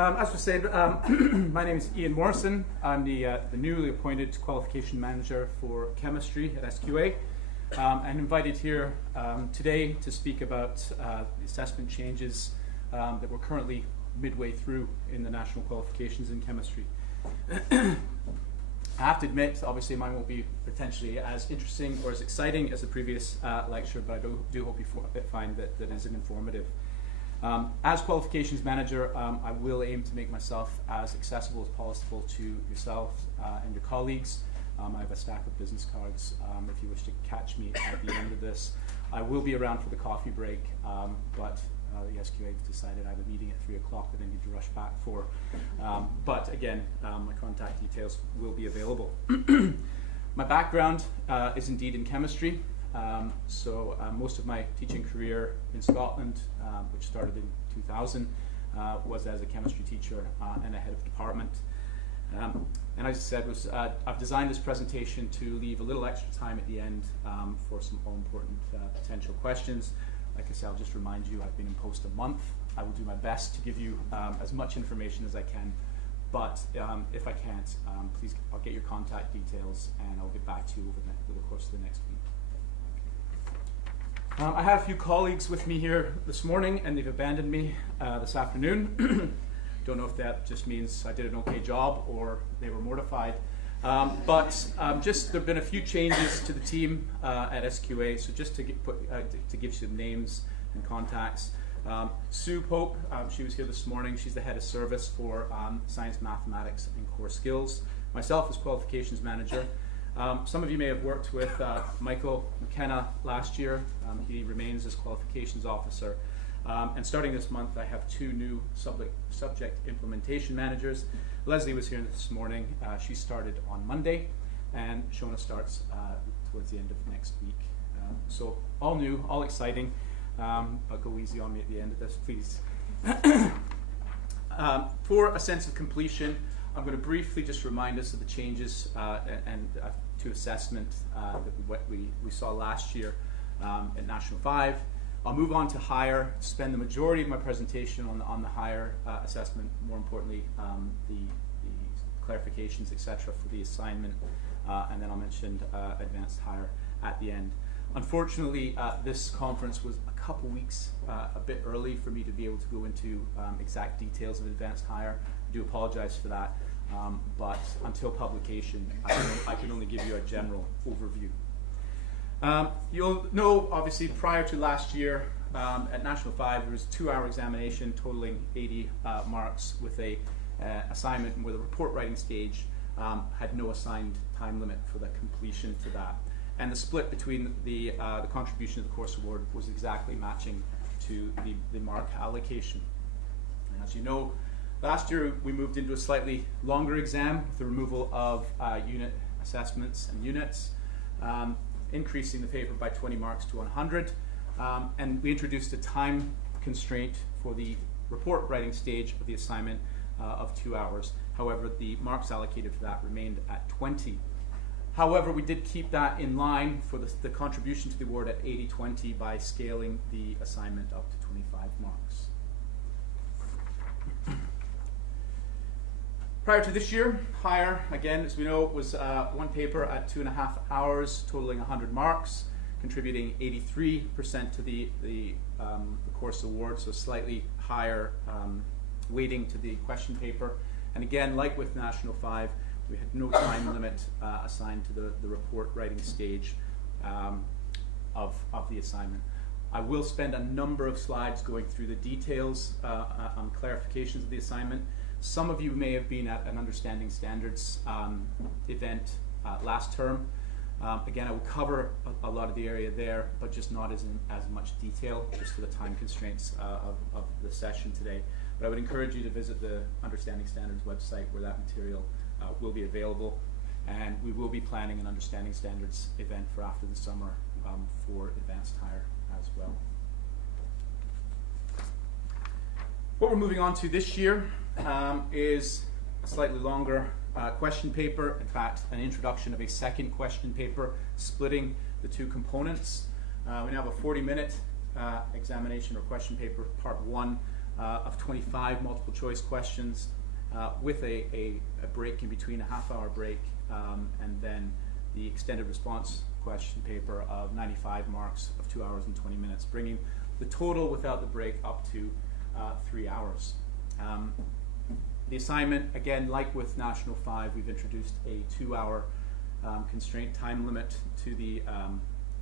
As was said, my name is Iain Morrison. I'm the newly appointed qualification manager for chemistry at SQA. I'm invited here today to speak about the assessment changes that we're currently midway through in the national qualifications in chemistry. I have to admit, obviously mine won't be potentially as interesting or as exciting as the previous lecture, but I do hope you find that it is informative. As qualifications manager, I will aim to make myself as accessible as possible to yourself and your colleagues. I have a stack of business cards if you wish to catch me at the end of this. I will be around for the coffee break, but the SQA decided I have a meeting at 3 o'clock that I need to rush back for. But again, my contact details will be available. My background is indeed in chemistry. So most of my teaching career in Scotland, which started in 2000, was as a chemistry teacher and a head of department. And as I said, I've designed this presentation to leave a little extra time at the end for some all-important potential questions. Like I said, I'll just remind you, I've been in post a month. I will do my best to give you as much information as I can. But if I can't, please, I'll get your contact details and I'll get back to you over the course of the next week. I have a few colleagues with me here this morning, and they've abandoned me this afternoon. Don't know if that just means I did an okay job or they were mortified. But just there have been a few changes to the team at SQA, so just to give you some names and contacts. Sue Pope, she was here this morning. She's the head of service for science, mathematics, and core skills. Myself as qualifications manager. Some of you may have worked with Michael McKenna last year. He remains as qualifications officer. And starting this month, I have two new subject implementation managers. Leslie was here this morning. She started on Monday, and Shona starts towards the end of next week. So all new, all exciting, but go easy on me at the end of this, please. For a sense of completion, I'm going to briefly just remind us of the changes to assessment that we saw last year at National 5. I'll move on to higher, spend the majority of my presentation on the higher assessment, more importantly, the clarifications, etc. for the assignment, and then I'll mention advanced higher at the end. Unfortunately, this conference was a couple weeks a bit early for me to be able to go into exact details of advanced higher. I do apologize for that, but until publication, I can only give you a general overview. You'll know, obviously, prior to last year, at National 5, there was a 2-hour examination totaling 80 marks with a assignment where the report writing stage had no assigned time limit for the completion to that. And the split between the contribution to the course award was exactly matching to the mark allocation. And as you know, last year we moved into a slightly longer exam with the removal of unit assessments and units, increasing the paper by 20 marks to 100. And we introduced a time constraint for the report writing stage of the assignment of 2 hours. However, the marks allocated for that remained at 20. However, we did keep that in line for the contribution to the award at 80-20 by scaling the assignment up to 25 marks. Prior to this year, higher, again, as we know, was one paper at 2.5 hours, totaling 100 marks, contributing 83% to the course award, so slightly higher weighting to the question paper. And again, like with National 5, we had no time limit assigned to the report writing stage of the assignment. I will spend a number of slides going through the details on clarifications of the assignment. Some of you may have been at an Understanding Standards event last term. Again, I will cover a lot of the area there, but just not as much detail, just for the time constraints of the session today. But I would encourage you to visit the Understanding Standards website where that material will be available. And we will be planning an Understanding Standards event for after the summer for advanced higher as well. What we're moving on to this year is a slightly longer question paper. In fact, an introduction of a second question paper, splitting the two components. We now have a 40-minute examination or question paper, part 1, of 25 multiple choice questions with a break in between, a half-hour break, and then the extended response question paper of 95 marks of 2 hours and 20 minutes, bringing the total without the break up to 3 hours. The assignment, again, like with National 5, we've introduced a 2-hour constraint time limit to the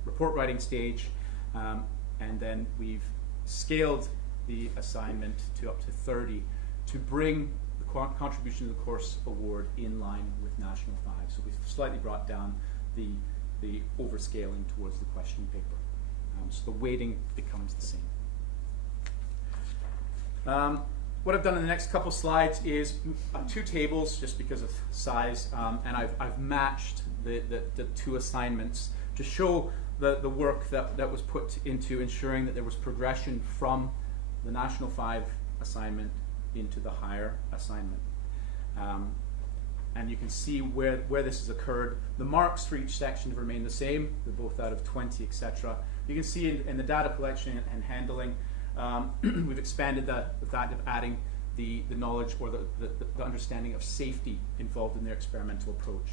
report writing stage, and then we've scaled the assignment to up to 30 to bring the contribution to the course award in line with National 5. So we've slightly brought down the overscaling towards the question paper. So the weighting becomes the same. What I've done in the next couple slides is 2 tables, just because of size, and I've matched the 2 assignments to show the work that was put into ensuring that there was progression from the National 5 assignment into the higher assignment. And you can see where this has occurred. The marks for each section have remained the same. They're both out of 20, etc. You can see in the data collection and handling, we've expanded the fact of adding the knowledge or the understanding of safety involved in their experimental approach.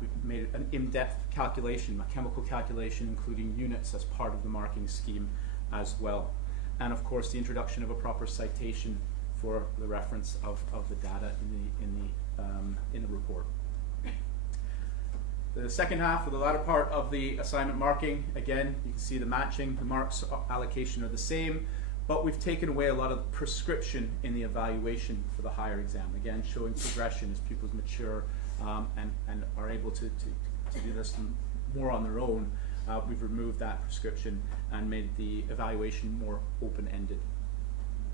We've made an in-depth calculation, a chemical calculation, including units as part of the marking scheme as well. And of course, the introduction of a proper citation for the reference of the data in the report. The second half, or the latter part of the assignment marking, again, you can see the matching. The marks allocation are the same, but we've taken away a lot of prescription in the evaluation for the higher exam. Again, showing progression as pupils mature and are able to do this more on their own. We've removed that prescription and made the evaluation more open-ended.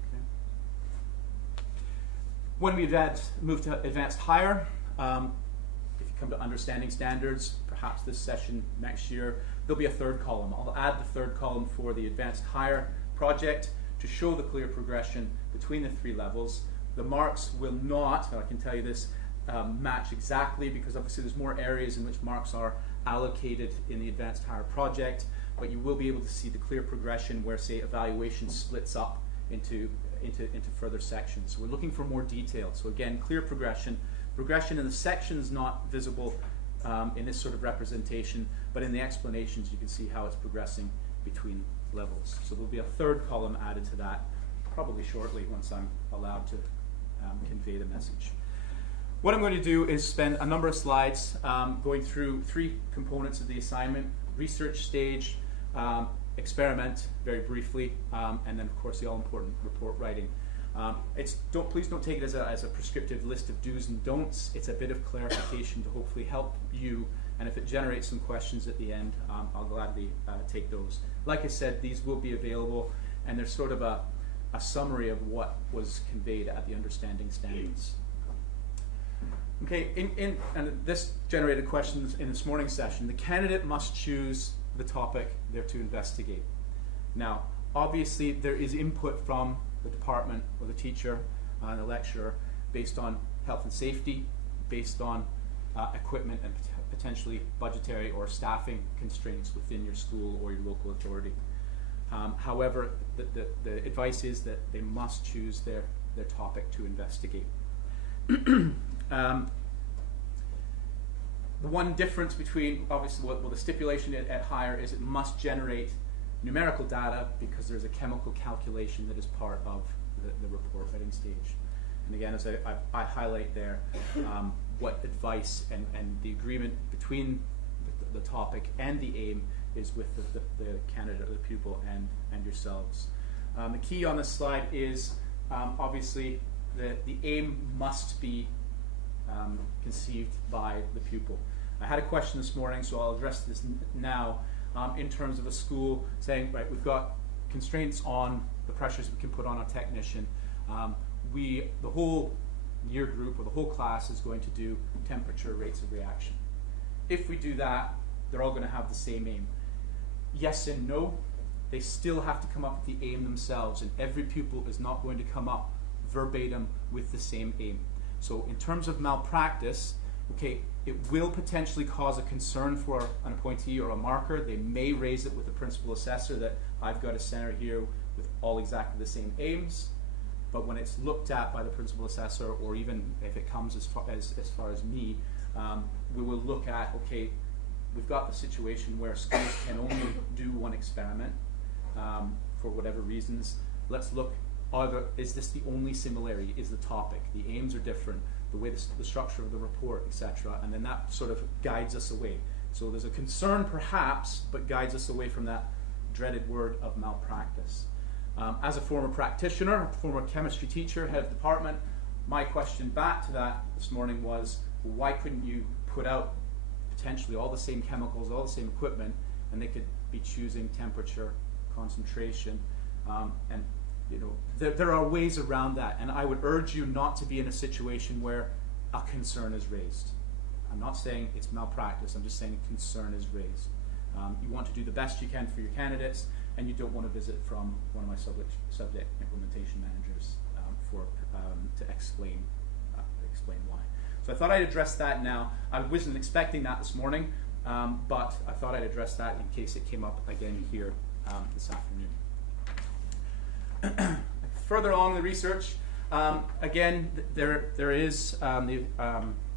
Okay. When we move to advanced higher, if you come to understanding standards, perhaps this session next year, there'll be a 3rd column. I'll add the 3rd column for the advanced higher project to show the clear progression between the 3 levels. The marks will not, I can tell you this, match exactly, because obviously there's more areas in which marks are allocated in the advanced higher project, but you will be able to see the clear progression where, say, evaluation splits up into further sections. So we're looking for more detail. So again, clear progression. Progression in the sections not visible in this sort of representation, but in the explanations you can see how it's progressing between levels. So there'll be a 3rd column added to that probably shortly once I'm allowed to convey the message. What I'm going to do is spend a number of slides going through 3 components of the assignment: research stage, experiment very briefly, and then of course the all-important report writing. Please don't take it as a prescriptive list of do's and don'ts. It's a bit of clarification to hopefully help you, and if it generates some questions at the end, I'll gladly take those. Like I said, these will be available, and there's sort of a summary of what was conveyed at the understanding standards. Okay, and this generated questions in this morning's session. The candidate must choose the topic they're to investigate. Now, obviously, there is input from the department or the teacher and the lecturer based on health and safety, based on equipment and potentially budgetary or staffing constraints within your school or your local authority. However, the advice is that they must choose their topic to investigate. The one difference between, obviously, the stipulation at higher is it must generate numerical data because there's a chemical calculation that is part of the report writing stage. And again, as I highlight there, what advice and the agreement between the topic and the aim is with the candidate or the pupil and yourselves. The key on this slide is obviously the aim must be conceived by the pupil. I had a question this morning, so I'll address this now in terms of a school saying, right, we've got constraints on the pressures we can put on a technician. The whole year group or the whole class is going to do temperature rates of reaction. If we do that, they're all going to have the same aim. Yes and no, they still have to come up with the aim themselves, and every pupil is not going to come up verbatim with the same aim. So in terms of malpractice, okay, it will potentially cause a concern for an appointee or a marker. They may raise it with the principal assessor that I've got a center here with all exactly the same aims. but when it's looked at by the principal assessor, or even if it comes as far as me, we will look at, okay, we've got the situation where schools can only do one experiment for whatever reasons. Let's look, is this the only similarity? Is the topic? The aims are different, the way the structure of the report, etc. And then that sort of guides us away. So there's a concern perhaps, but guides us away from that dreaded word of malpractice. As a former practitioner, former chemistry teacher, head of department, my question back to that this morning was, why couldn't you put out potentially all the same chemicals, all the same equipment, and they could be choosing temperature, concentration, and there are ways around that. And I would urge you not to be in a situation where a concern is raised. I'm not saying it's malpractice, I'm just saying a concern is raised. You want to do the best you can for your candidates, and you don't want to visit from one of my subject implementation managers to explain why. So I thought I'd address that now. I wasn't expecting that this morning, but I thought I'd address that in case it came up again here this afternoon. Further along the research, again, there is the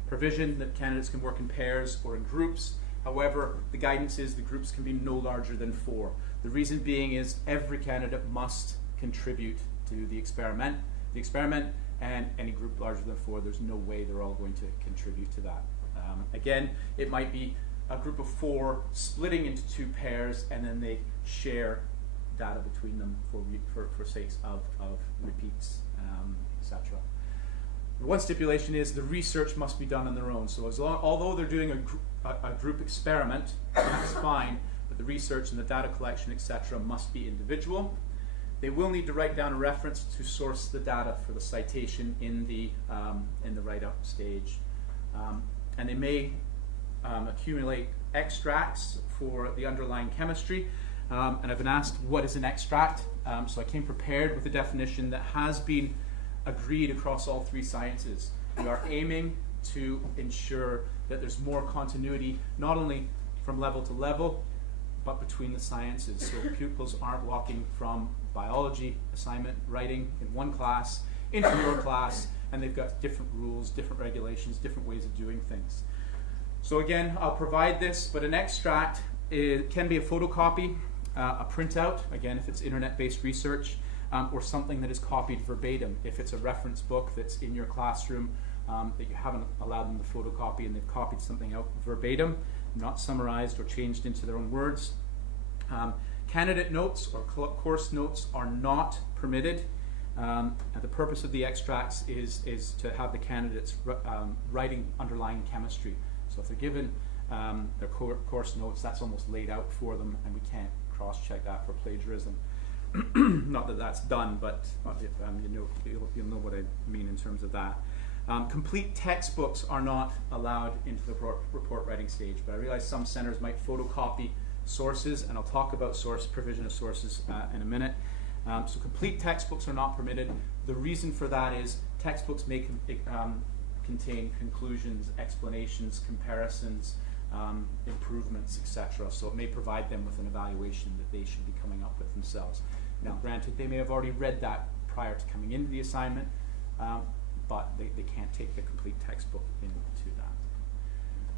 provision that candidates can work in pairs or in groups. However, the guidance is the groups can be no larger than 4. The reason being is every candidate must contribute to the experiment, and any group larger than 4, there's no way they're all going to contribute to that. Again, it might be a group of 4 splitting into 2 pairs, and then they share data between them for sakes of repeats, etc. One stipulation is the research must be done on their own. So although they're doing a group experiment, that's fine, but the research and the data collection, etc., must be individual. They will need to write down a reference to source the data for the citation in the write-up stage. And they may accumulate extracts for the underlying chemistry. And I've been asked, what is an extract? So I came prepared with a definition that has been agreed across all 3 sciences. We are aiming to ensure that there's more continuity, not only from level to level, but between the sciences. So pupils aren't walking from biology assignment writing in one class into your class, and they've got different rules, different regulations, different ways of doing things. So again, I'll provide this, but an extract can be a photocopy, a printout, again, if it's internet-based research, or something that is copied verbatim. If it's a reference book that's in your classroom that you haven't allowed them to photocopy and they've copied something out verbatim, not summarized or changed into their own words. Candidate notes or course notes are not permitted. The purpose of the extracts is to have the candidates writing underlying chemistry. So if they're given their course notes, that's almost laid out for them, and we can't cross-check that for plagiarism. Not that that's done, but you'll know what I mean in terms of that. Complete textbooks are not allowed into the report writing stage, but I realize some centers might photocopy sources, and I'll talk about provision of sources in a minute. So complete textbooks are not permitted. The reason for that is textbooks may contain conclusions, explanations, comparisons, improvements, etc. So it may provide them with an evaluation that they should be coming up with themselves. Now, granted, they may have already read that prior to coming into the assignment, but they can't take the complete textbook into that.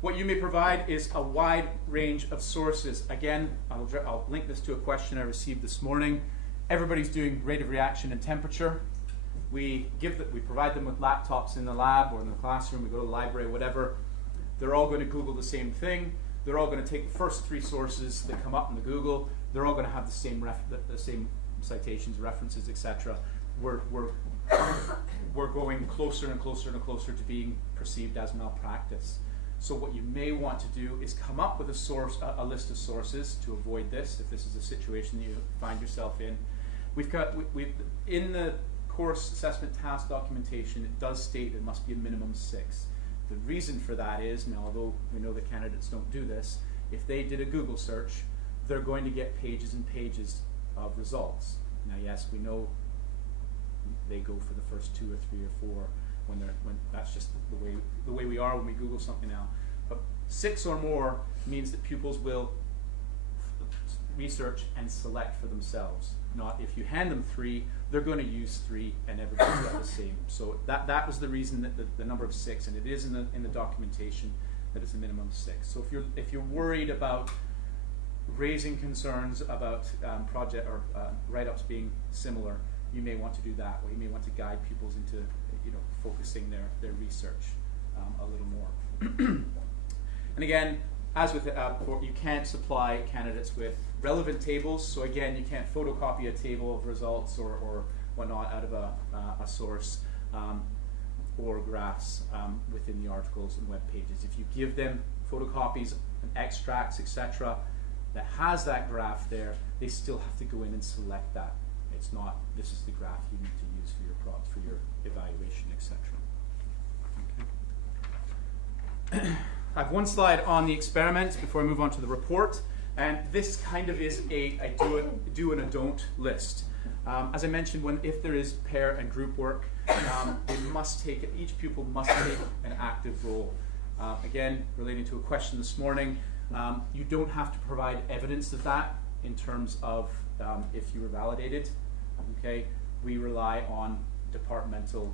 What you may provide is a wide range of sources. Again, I'll link this to a question I received this morning. Everybody's doing rate of reaction and temperature. We provide them with laptops in the lab or in the classroom. We go to the library, whatever. They're all going to Google the same thing. They're all going to take the first 3 sources that come up in the Google. They're all going to have the same citations, references, etc. We're going closer and closer and closer to being perceived as malpractice. So what you may want to do is come up with a list of sources to avoid this, if this is a situation that you find yourself in. We've in the course assessment task documentation, it does state it must be a minimum 6. The reason for that is, now although we know that candidates don't do this, if they did a Google search, they're going to get pages and pages of results. Now yes, we know they go for the first 2 or 3 or 4 when that's just the way we are when we Google something now. But 6 or more means that pupils will research and select for themselves. Not if you hand them 3, they're going to use 3 and everybody's got the same. So that was the reason that the number of 6, and it is in the documentation that it's a minimum of 6. So if you're worried about raising concerns about project or write-ups being similar, you may want to do that, or you may want to guide pupils into focusing their research a little more. And again, as with before, you can't supply candidates with relevant tables. So again, you can't photocopy a table of results or whatnot out of a source or graphs within the articles and web pages. If you give them photocopies and extracts, etc., that has that graph there, they still have to go in and select that. It's not, this is the graph you need to use for your for your evaluation, etc. Okay. I have one slide on the experiments before I move on to the report, and this kind of is a do and a don't list. As I mentioned, if there is pair and group work, each pupil must take an active role. Again, relating to a question this morning, you don't have to provide evidence of that in terms of if you were validated. Okay, we rely on departmental,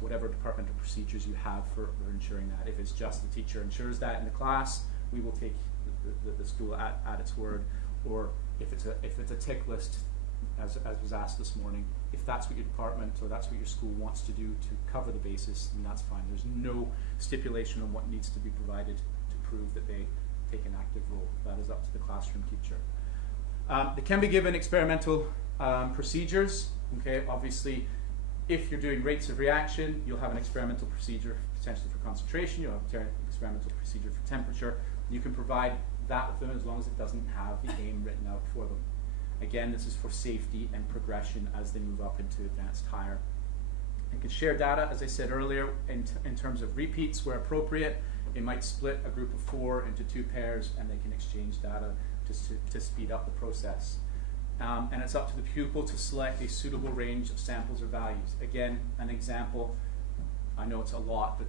whatever departmental procedures you have for ensuring that. If it's just the teacher ensures that in the class, we will take the school at its word. Or if it's a tick list, as was asked this morning, if that's what your department or that's what your school wants to do to cover the basis, then that's fine. There's no stipulation on what needs to be provided to prove that they take an active role. That is up to the classroom teacher. They can be given experimental procedures. Okay, obviously, if you're doing rates of reaction, you'll have an experimental procedure potentially for concentration. You'll have an experimental procedure for temperature. You can provide that with them as long as it doesn't have the aim written out for them. Again, this is for safety and progression as they move up into advanced higher. You can share data, as I said earlier, in terms of repeats where appropriate. It might split a group of 4 into 2 pairs, and they can exchange data to speed up the process. And it's up to the pupil to select a suitable range of samples or values. Again, an example, I know it's a lot, but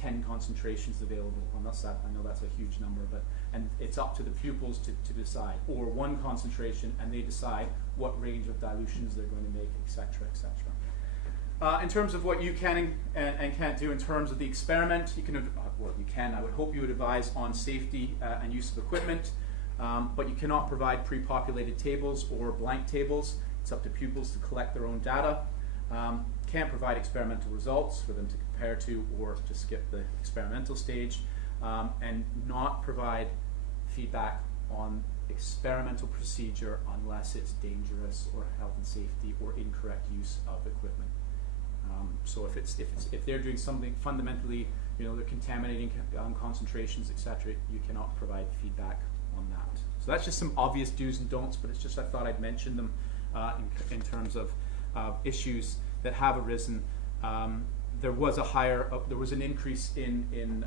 10 concentrations available. I know that's a huge number, and it's up to the pupils to decide. Or 1 concentration, and they decide what range of dilutions they're going to make, etc., etc. In terms of what you can and can't do in terms of the experiment, I would hope you would advise on safety and use of equipment, but you cannot provide pre-populated tables or blank tables. It's up to pupils to collect their own data. Can't provide experimental results for them to compare to or to skip the experimental stage, and not provide feedback on experimental procedure unless it's dangerous or health and safety or incorrect use of equipment. So if they're doing something fundamentally, they're contaminating concentrations, etc., you cannot provide feedback on that. So that's just some obvious do's and don'ts, but it's just I thought I'd mention them in terms of issues that have arisen. There was an increase in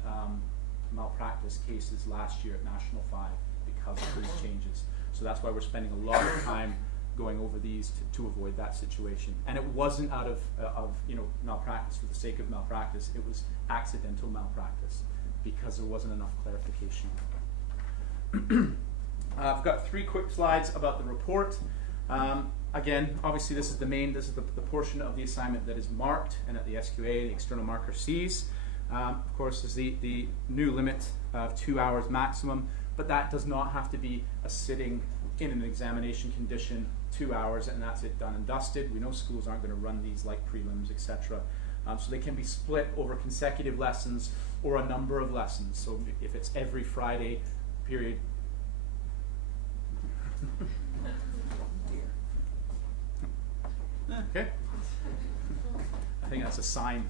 malpractice cases last year at National 5 because of these changes. So that's why we're spending a lot of time going over these to avoid that situation. And it wasn't out of malpractice for the sake of malpractice. It was accidental malpractice because there wasn't enough clarification. I've got 3 quick slides about the report. Again, obviously this is the portion of the assignment that is marked and that the SQA, the external marker, sees. Of course, there's the new limit of 2 hours maximum, but that does not have to be a sitting in an examination condition 2 hours and that's it, done and dusted. We know schools aren't going to run these like prelims, etc. So they can be split over consecutive lessons or a number of lessons. So if it's every Friday period. Okay. I think that's a sign.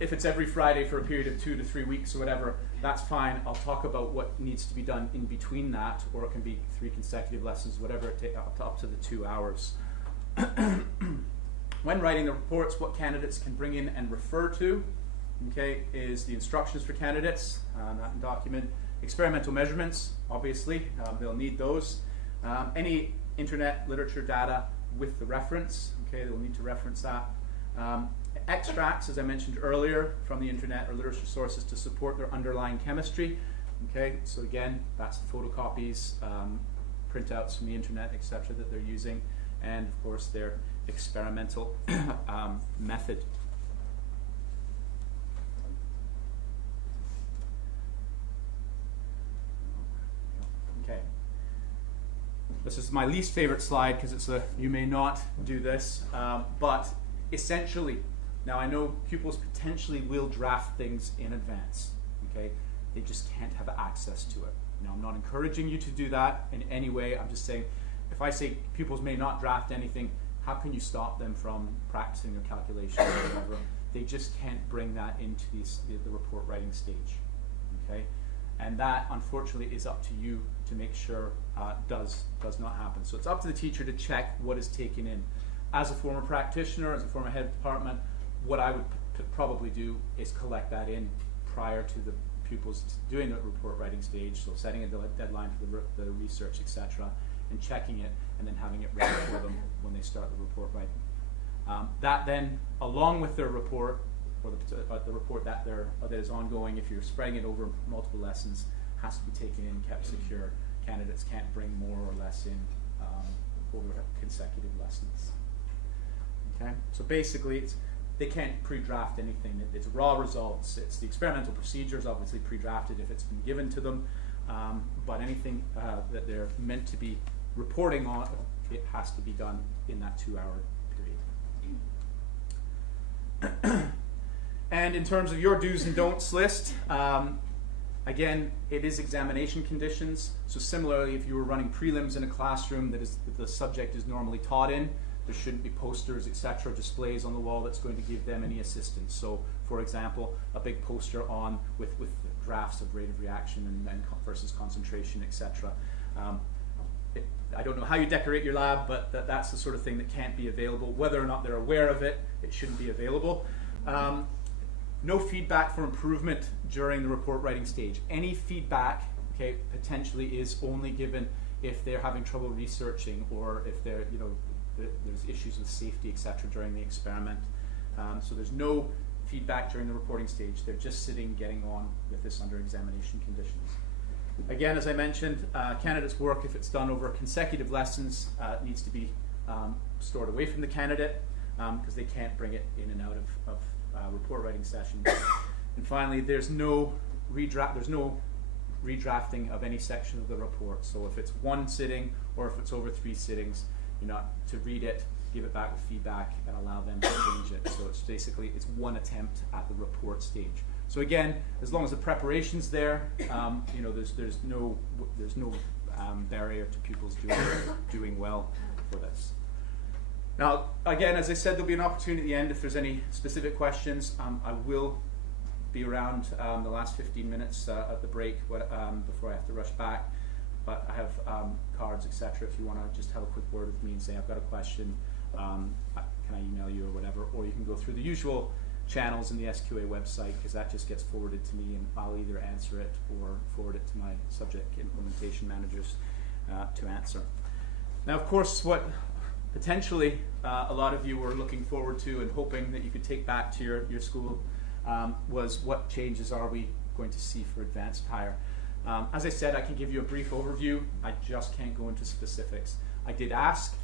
If it's every Friday for a period of 2 to 3 weeks or whatever, that's fine. I'll talk about what needs to be done in between that, or it can be 3 consecutive lessons, whatever it takes, up to the 2 hours. When writing the reports, what candidates can bring in and refer to, okay, is the instructions for candidates, that document. Experimental measurements, obviously, they'll need those. Any internet literature data with the reference, okay, they'll need to reference that. Extracts, as I mentioned earlier, from the internet or literature sources to support their underlying chemistry. Okay, so again, that's the photocopies, printouts from the internet, etc. that they're using, and of course their experimental method. Okay. This is my least favorite slide because it's you may not do this, but essentially, now I know pupils potentially will draft things in advance, okay? They just can't have access to it. Now, I'm not encouraging you to do that in any way. I'm just saying, if I say pupils may not draft anything, how can you stop them from practicing their calculations or whatever? They just can't bring that into the report writing stage, okay? And that, unfortunately, is up to you to make sure does not happen. So it's up to the teacher to check what is taken in. As a former practitioner, as a former head of department, what I would probably do is collect that in prior to the pupils doing the report writing stage, so setting a deadline for the research, etc., and checking it, and then having it ready for them when they start the report writing. That then, along with their report, or the report that is ongoing, if you're spreading it over multiple lessons, has to be taken in, kept secure. Candidates can't bring more or less in over consecutive lessons. Okay, so basically, they can't pre-draft anything. It's raw results. It's the experimental procedures, obviously pre-drafted if it's been given to them, but anything that they're meant to be reporting on, it has to be done in that 2-hour period. And in terms of your do's and don'ts list, again, it is examination conditions. So similarly, if you were running prelims in a classroom that the subject is normally taught in, there shouldn't be posters, etc., displays on the wall that's going to give them any assistance. So, for example, a big poster on with graphs of rate of reaction and versus concentration, etc. I don't know how you decorate your lab, but that's the sort of thing that can't be available. Whether or not they're aware of it, it shouldn't be available. No feedback for improvement during the report writing stage. Any feedback, okay, potentially is only given if they're having trouble researching, or if they're, there's issues with safety, etc., during the experiment. So there's no feedback during the reporting stage. They're just sitting, getting on with this under examination conditions. Again, as I mentioned, candidate's work, if it's done over consecutive lessons, needs to be stored away from the candidate, because they can't bring it in and out of report writing sessions. And finally, there's no redrafting of any section of the report. So if it's one sitting or if it's over 3 sittings, to read it, give it back with feedback, and allow them to change it. So it's basically one attempt at the report stage. So again, as long as the preparation's there, there's no barrier to pupils doing well for this. Now, again, as I said, there'll be an opportunity at the end if there's any specific questions. I will be around the last 15 minutes at the break before I have to rush back. But I have cards, etc. If you want to just have a quick word with me and say, I've got a question, can I email you or whatever? Or you can go through the usual channels in the SQA website, because that just gets forwarded to me, and I'll either answer it or forward it to my subject implementation managers to answer. Now, of course, what potentially a lot of you were looking forward to and hoping that you could take back to your school was, what changes are we going to see for advanced hire? As I said, I can give you a brief overview. I just can't go into specifics. I did ask,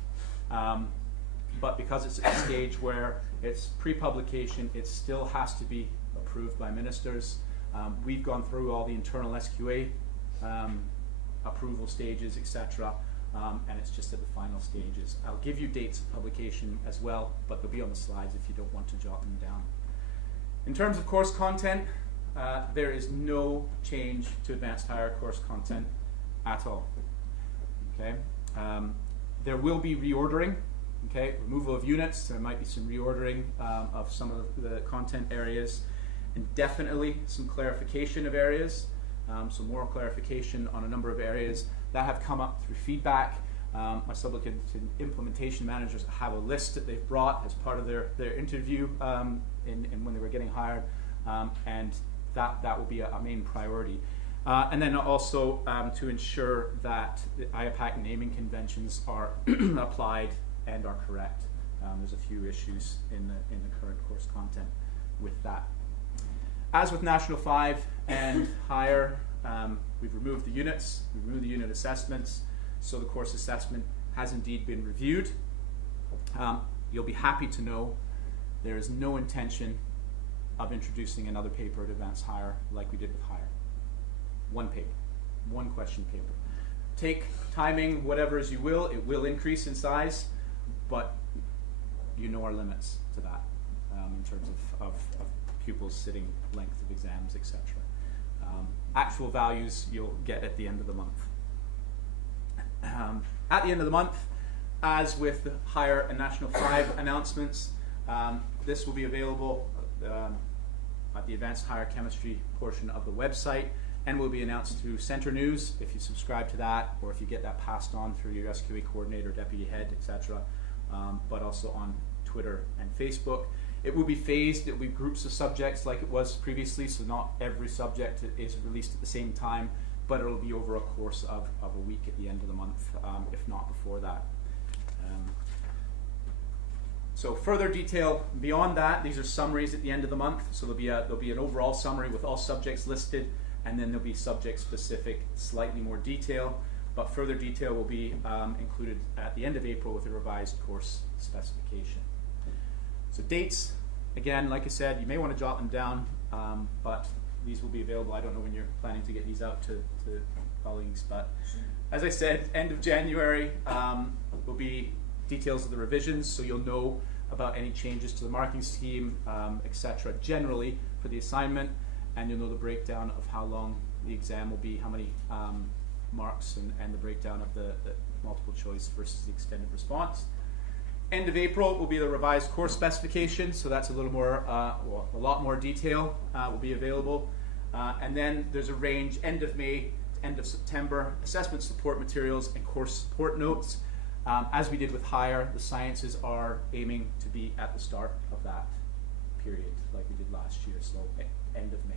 but because it's at a stage where it's pre-publication, it still has to be approved by ministers. We've gone through all the internal SQA approval stages, etc., and it's just at the final stages. I'll give you dates of publication as well, but they'll be on the slides if you don't want to jot them down. In terms of course content, there is no change to advanced hire course content at all. Okay, there will be reordering. Okay, removal of units. There might be some reordering of some of the content areas, and definitely some clarification of areas. So more clarification on a number of areas that have come up through feedback. My subject implementation managers have a list that they've brought as part of their interview when they were getting hired, and that will be a main priority. And then also to ensure that the IAPAC naming conventions are applied and are correct. There's a few issues in the current course content with that. As with National 5 and higher, we've removed the units, we've removed the unit assessments, so the course assessment has indeed been reviewed. You'll be happy to know there is no intention of introducing another paper at Advanced Higher like we did with Higher. One paper, one question paper. Take timing, whatever as you will, it will increase in size, but you know our limits to that in terms of pupils sitting, length of exams, etc. Actual values you'll get at the end of the month. At the end of the month, as with the Higher and National 5 announcements, this will be available at the Advanced Higher Chemistry portion of the website, and will be announced through Centre News if you subscribe to that, or if you get that passed on through your SQA coordinator, deputy head, etc., but also on Twitter and Facebook. It will be phased. It will be groups of subjects like it was previously, so not every subject is released at the same time, but it will be over a course of a week at the end of the month, if not before that. So further detail beyond that, these are summaries at the end of the month. So there'll be an overall summary with all subjects listed, and then there'll be subject-specific, slightly more detail. But further detail will be included at the end of April with a revised course specification. So dates, again, like I said, you may want to jot them down, but these will be available. I don't know when you're planning to get these out to colleagues, but as I said, end of January will be details of the revisions, so you'll know about any changes to the marking scheme, etc. generally for the assignment, and you'll know the breakdown of how long the exam will be, how many marks, and the breakdown of the multiple choice versus the extended response. End of April will be the revised course specification, so that's a little more, well, a lot more detail will be available. And then there's a range, end of May to end of September, assessment support materials and course support notes. As we did with Higher, the sciences are aiming to be at the start of that period, like we did last year, so end of May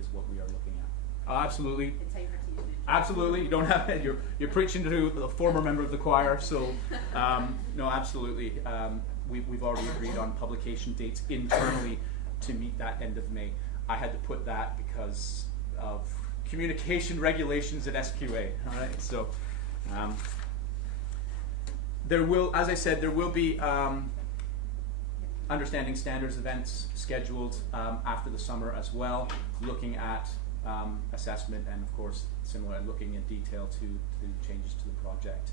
is what we are looking at. Absolutely. Absolutely. You don't have it. You're preaching to the former member of the choir. So no, absolutely. We've already agreed on publication dates internally to meet that end of May. I had to put that because of communication regulations at SQA. All right. So there will, as I said, there will be understanding standards events scheduled after the summer as well, looking at assessment and, of course, similar, looking in detail to changes to the project.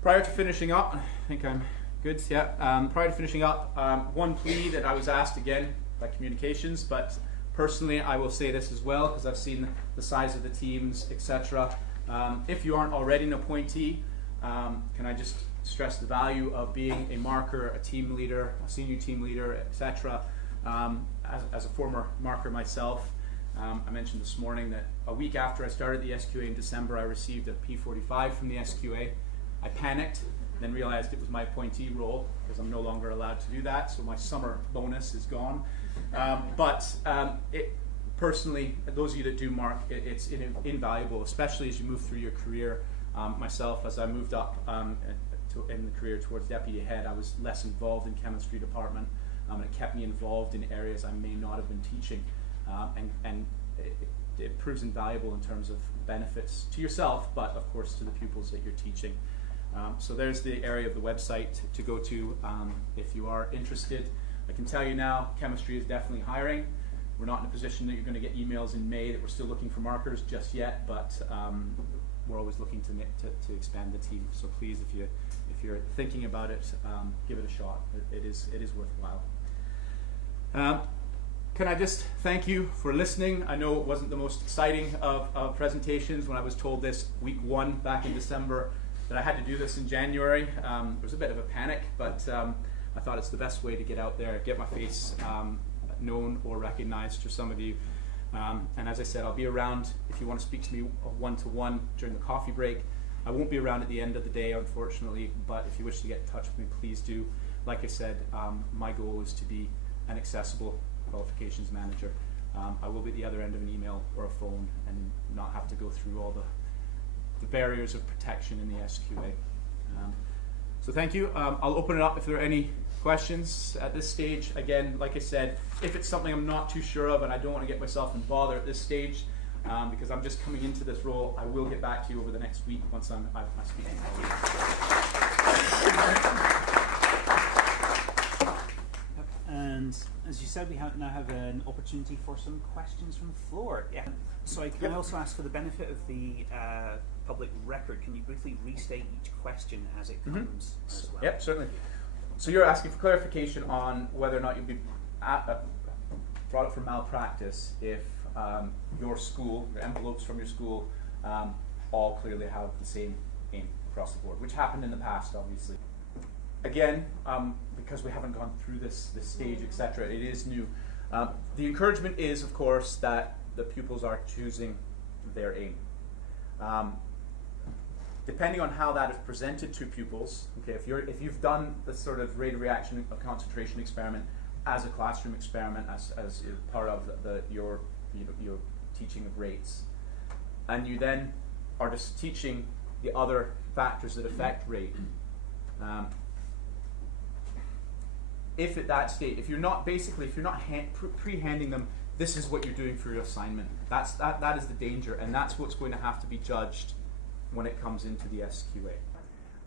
Prior to finishing up, I think I'm good, yeah. Prior to finishing up, one plea that I was asked again by communications, but personally I will say this as well because I've seen the size of the teams, etc. If you aren't already an appointee, can I just stress the value of being a marker, a team leader, a senior team leader, etc. As a former marker myself, I mentioned this morning that a week after I started the SQA in December, I received a P45 from the SQA. I panicked, then realized it was my appointee role because I'm no longer allowed to do that, so my summer bonus is gone. Personally, those of you that do mark, it's invaluable, especially as you move through your career. Myself, as I moved up in the career towards deputy head, I was less involved in chemistry department, and it kept me involved in areas I may not have been teaching. And it proves invaluable in terms of benefits to yourself, but of course to the pupils that you're teaching. So there's the area of the website to go to if you are interested. I can tell you now, chemistry is definitely hiring. We're not in a position that you're going to get emails in May that we're still looking for markers just yet, but we're always looking to expand the team. So please, if you're thinking about it, give it a shot. It is worthwhile. Can I just thank you for listening? I know it wasn't the most exciting of presentations when I was told this week one back in December that I had to do this in January. There was a bit of a panic, but I thought it's the best way to get out there, get my face known or recognized for some of you. And as I said, I'll be around if you want to speak to me one-to-one during the coffee break. I won't be around at the end of the day, unfortunately, but if you wish to get in touch with me, please do. Like I said, my goal is to be an accessible qualifications manager. I will be at the other end of an email or a phone and not have to go through all the barriers of protection in the SQA. So thank you. I'll open it up if there are any questions at this stage. Again, like I said, if it's something I'm not too sure of and I don't want to get myself in bother at this stage, because I'm just coming into this role. I will get back to you over the next week once I speak. And as you said, we now have an opportunity for some questions from the floor. Yeah. So can I also ask, for the benefit of the public record, can you briefly restate each question as it comes as well? Yep, certainly. So you're asking for clarification on whether or not you'd be brought up for malpractice if your school, your envelopes from your school, all clearly have the same aim across the board, which happened in the past, obviously. Again, because we haven't gone through this stage, etc., it is new. The encouragement is, of course, that the pupils are choosing their aim. Depending on how that is presented to pupils, okay, if you've done the sort of rate of reaction of concentration experiment as a classroom experiment, as part of your teaching of rates, and you then are just teaching the other factors that affect rate. If at that state, if you're not pre-handing them, this is what you're doing for your assignment. That is the danger, and that's what's going to have to be judged when it comes into the SQA.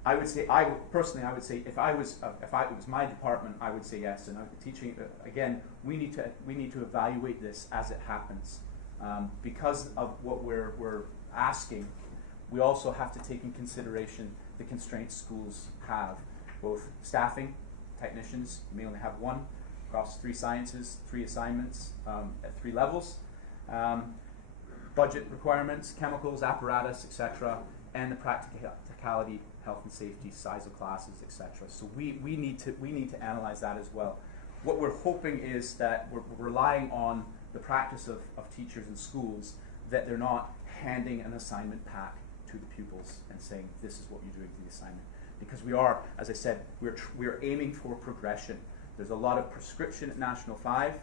I would say, I would say, if it was my department, I would say yes. And teaching again, we need to evaluate this as it happens, because of what we're asking. We also have to take in consideration the constraints schools have, both staffing, technicians. You may only have one across 3 sciences, 3 assignments at 3 levels. Budget requirements, chemicals, apparatus, etc., and the practicality, health and safety, size of classes, etc. So we need to analyze that as well. What we're hoping is that we're relying on the practice of teachers and schools, that they're not handing an assignment pack to the pupils and saying, this is what you're doing for the assignment. Because we are, as I said, we're aiming for progression. There's a lot of prescription at National 5.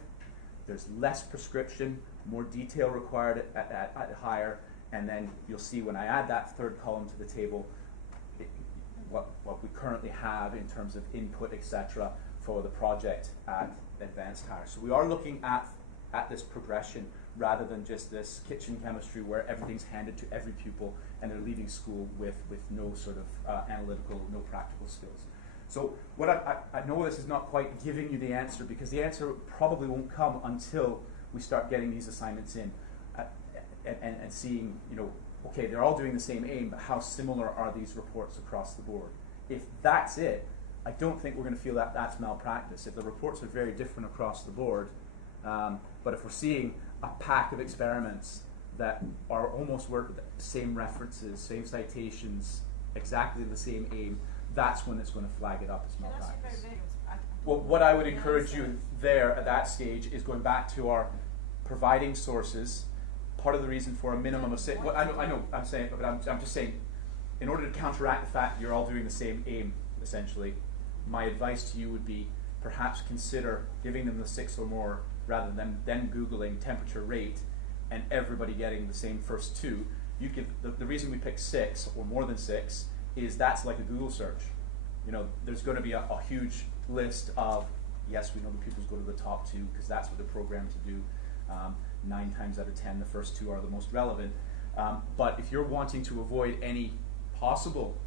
There's less prescription, more detail required at higher, and then you'll see when I add that third column to the table, what we currently have in terms of input, etc., for the project at advanced higher. So we are looking at this progression rather than just this kitchen chemistry where everything's handed to every pupil and they're leaving school with no sort of analytical, no practical skills. So what I know this is not quite giving you the answer, because the answer probably won't come until we start getting these assignments in and seeing, okay, they're all doing the same aim, but how similar are these reports across the board? If that's it, I don't think we're going to feel that that's malpractice. If the reports are very different across the board, but if we're seeing a pack of experiments that are almost same references, same citations, exactly the same aim, that's when it's going to flag it up as malpractice. Well, what I would encourage you there at that stage is going back to our providing sources. Part of the reason for a minimum of 6, well, I know I'm saying, but I'm just saying, in order to counteract the fact that you're all doing the same aim, essentially, my advice to you would be perhaps consider giving them the 6 or more rather than then Googling temperature rate and everybody getting the same first 2. You give the reason we pick 6 or more than 6 is that's like a Google search. There's going to be a huge list of, yes, we know the pupils go to the top 2 because that's what they're programmed to do. 9 times out of 10, the first 2 are the most relevant. But if you're wanting to avoid any possible,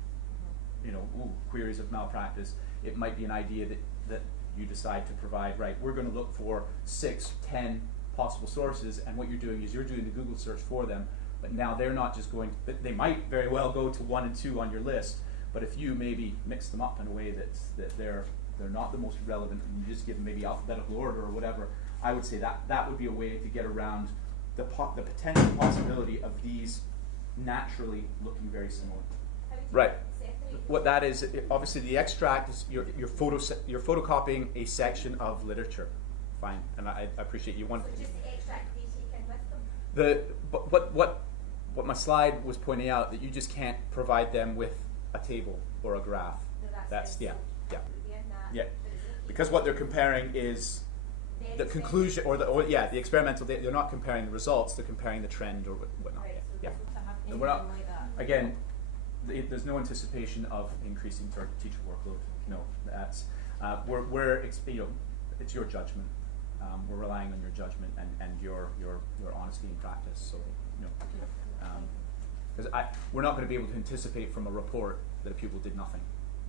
queries of malpractice, it might be an idea that you decide to provide, right, we're going to look for 6, 10 possible sources, and what you're doing is you're doing the Google search for them, but now they're not just going, they might very well go to 1 and 2 on your list, but if you maybe mix them up in a way that they're not the most relevant, and you just give them maybe alphabetical order or whatever, I would say that would be a way to get around the potential possibility of these naturally looking very similar. Right. What that is, obviously the extract is you're photocopying a section of literature. Fine, and I appreciate you want. So just the extract they take in with them. What my slide was pointing out, that you just can't provide them with a table or a graph. No, that's yeah. Yeah. Because what they're comparing is the conclusion or the experimental data. They're not comparing the results; they're comparing the trend or whatnot. Right, so yeah. And we're not, like that. again, there's no anticipation of increasing teacher workload. No, that's it's your judgment. We're relying on your judgment and your honesty in practice. So Because we're not going to be able to anticipate from a report that a pupil did nothing,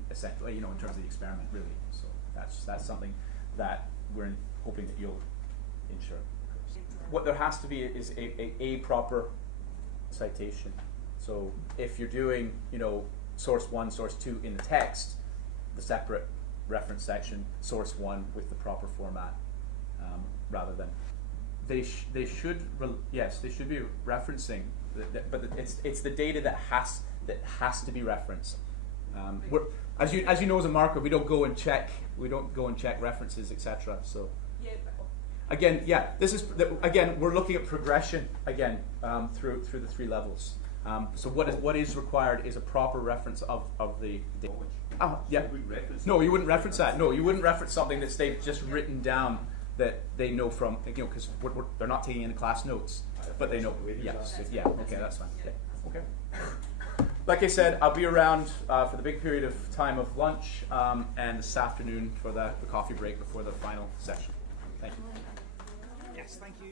essentially, in terms of the experiment, really. So that's something that we're hoping that you'll ensure. What there has to be is a proper citation. So if you're doing, source 1, source 2 in the text, the separate reference section, source 1 with the proper format, rather than they should be referencing, but it's the data that has to be referenced. As you know, as a marker, we don't go and check references, etc. So. Again, we're looking at progression again through the 3 levels. So what is required is a proper reference of the data. No, you wouldn't reference that. No, you wouldn't reference something that they've just written down that they know from, because they're not taking any class notes, but they know. Okay, that's fine. Yeah. Okay. Like I said, I'll be around for the big period of time of lunch and this afternoon for the coffee break before the final session. Thank you. Yes, thank you.